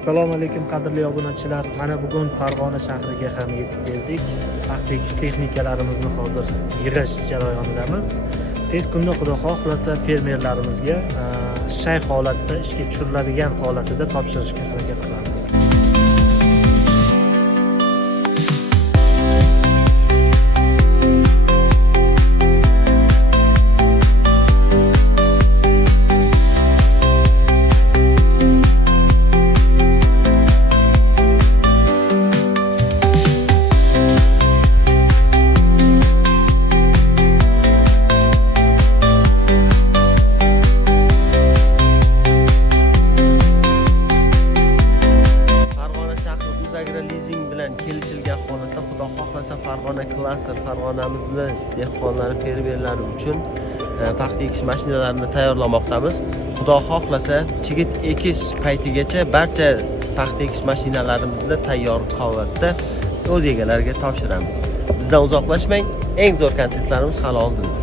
Assalomu alaykum qadrli obunachilar. Mana bugun Farg'ona shahriga ham yetib keldik. Paxta ekish texnikalarimizni hozir yig'ish jarayonidamiz. Tez kunda Xudo xohlasa fermerlarimizga shay holatda ishga tushiriladigan holatida topshirishga harakat qilamiz. Lizing bilan kelishilgan holatda Xudo xohlasa Farg'ona klaster Farg'onamizni dehqonlari, fermerlari uchun paxta ekish mashinalarini tayyorlamoqdamiz. Xudo xohlasa chigit ekish paytigacha barcha paxta ekish mashinalarimizni tayyor holatda o'z egalariga topshiramiz. Bizdan uzoqlashmang, eng zo'r kontentlarimiz hali oldinda.